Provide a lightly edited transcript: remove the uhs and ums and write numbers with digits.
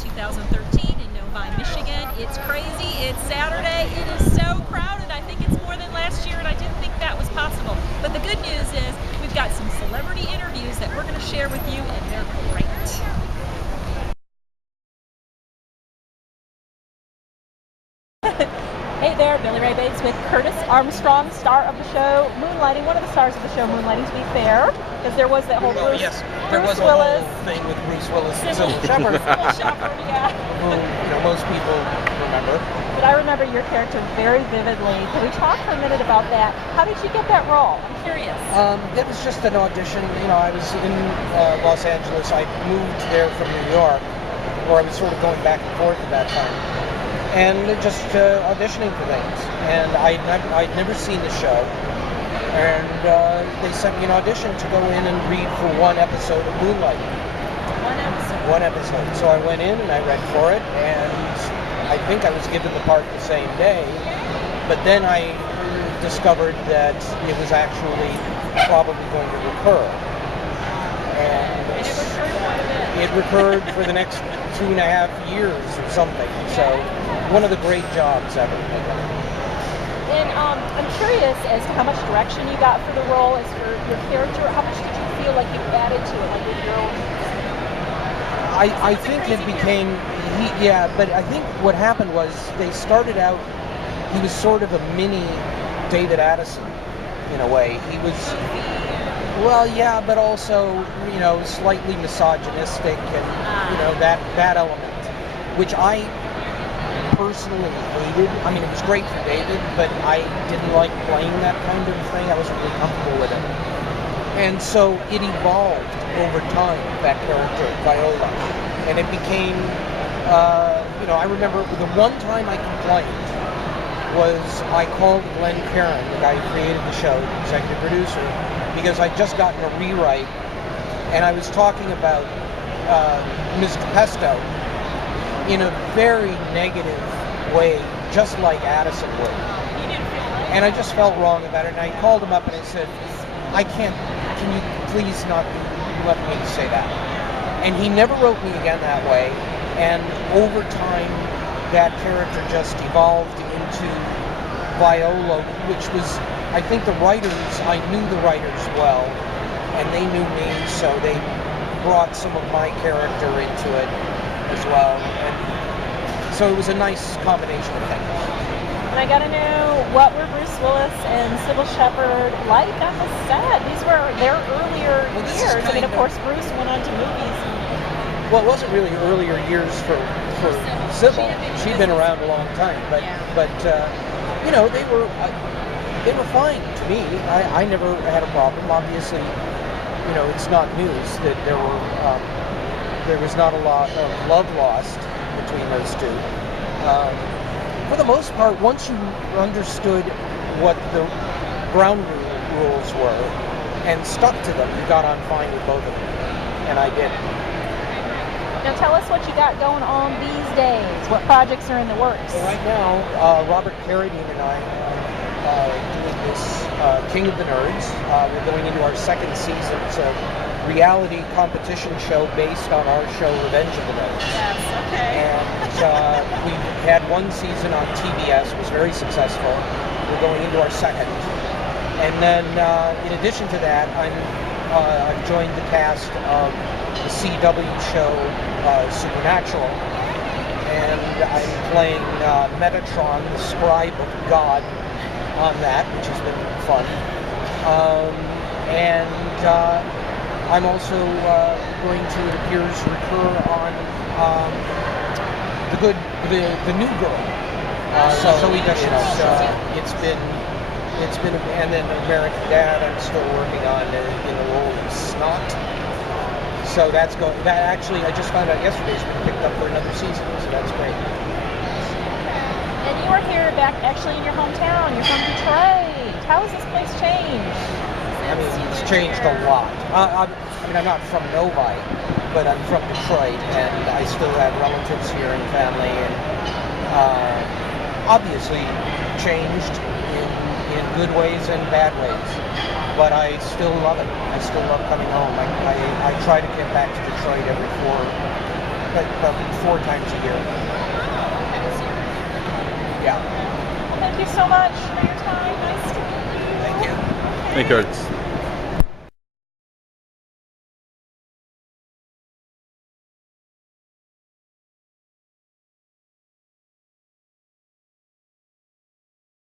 2013 in Novi, Michigan. It's crazy. It's Saturday. It is so crowded. I think it's more than last year, and I didn't think that was possible. But the good news is we've got some celebrity interviews that we're going to share with you, and they're great. Hey there, Billie Ray Bates with Curtis Armstrong, star of the show Moonlighting, one of the stars of the show Moonlighting, to be fair, because there was that whole Bruce Willis thing with Bruce Willis and Sybil Shepherd, Shepherd, yeah. who most people remember. But I remember your character very vividly. Can we talk for a minute about that? How did you get that role? I'm curious. It was just an audition. I was in Los Angeles. I moved there from New York, where I was sort of going back and forth at that time. And just auditioning for things, and I'd never seen the show, and they sent me an audition to go in and read for one episode of Moonlighting. One episode. So I went in and I read for it, and I think I was given the part the same day, but then I discovered that it was actually probably going to recur. And it recurred for the next 2.5 years or something. So one of the great jobs ever. And I'm curious as to how much direction you got for the role, as for your character. How much did you feel like you added to it, like with your own? I think it became, but I think what happened was they started out, he was sort of a mini David Addison in a way. He was, but also, slightly misogynistic and, that element, which I personally hated. I mean, it was great for David, but I didn't like playing that kind of thing. I wasn't really comfortable with it. And so it evolved over time, that character, Viola. And it became, I remember the one time I complained was I called Glenn Caron, the guy who created the show, the executive producer, because I'd just gotten a rewrite, and I was talking about Ms. Capesto in a very negative way, just like Addison would. And I just felt wrong about it, and I called him up and I said, can you please not let me say that? And he never wrote me again that way, and over time, that character just evolved into Viola, which was, I think I knew the writers well, and they knew me, so they brought some of my character into it as well. And so it was a nice combination of things. And I gotta know, what were Bruce Willis and Sybil Shepherd like on the set? These were their earlier years. I mean, of course, Bruce went on to movies. Well, it wasn't really earlier years for Sybil. She'd been around a long time, but they were fine to me. I never had a problem. Obviously, it's not news that there was not a lot of love lost between those two. For the most part, once you understood what the ground rules were and stuck to them, you got on fine with both of them, and I did. Now tell us what you got going on these days. What projects are in the works? Well, right now, Robert Carradine and I are doing this King of the Nerds. We're going into our second season. It's a reality competition show based on our show Revenge of the Nerds. Yes, okay. And we had one season on TBS. It was very successful. We're going into our second. And then in addition to that, I've joined the cast of the CW show Supernatural, and I'm playing Metatron, the scribe of God, on that, which has been fun. I'm also going to, it appears, recur on the New Girl. It's been, and then American Dad. I'm still working on in the role of Snot. So that's going. That actually, I just found out yesterday it's been picked up for another season. So that's great. And you are here back actually in your hometown. You're from Detroit. How has this place changed? I mean, it's changed a lot. I'm not from Novi, but I'm from Detroit, and I still have relatives here and family, and obviously changed in good ways and bad ways. But I still love it. I still love coming home. I try to get back to Detroit every about 4 times a year. Yeah. Thank you so much for your time. Nice to meet you. Thank you. Hey, Curtis.